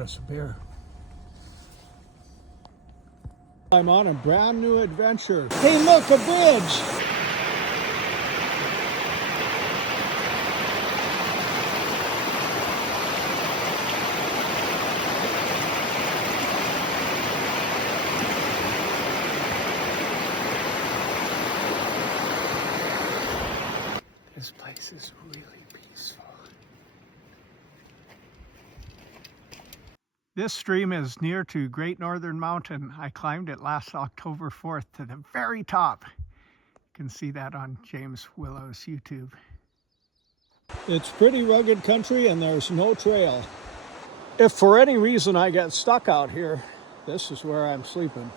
Us a beer. I'm on a brand new adventure. Hey, look, a bridge! This place is really peaceful. This stream is near to Great Northern Mountain. I climbed it last October 4th to the very top. You can see that on James Willow's YouTube. It's pretty rugged country and there's no trail. If for any reason I get stuck out here, this is where I'm sleeping.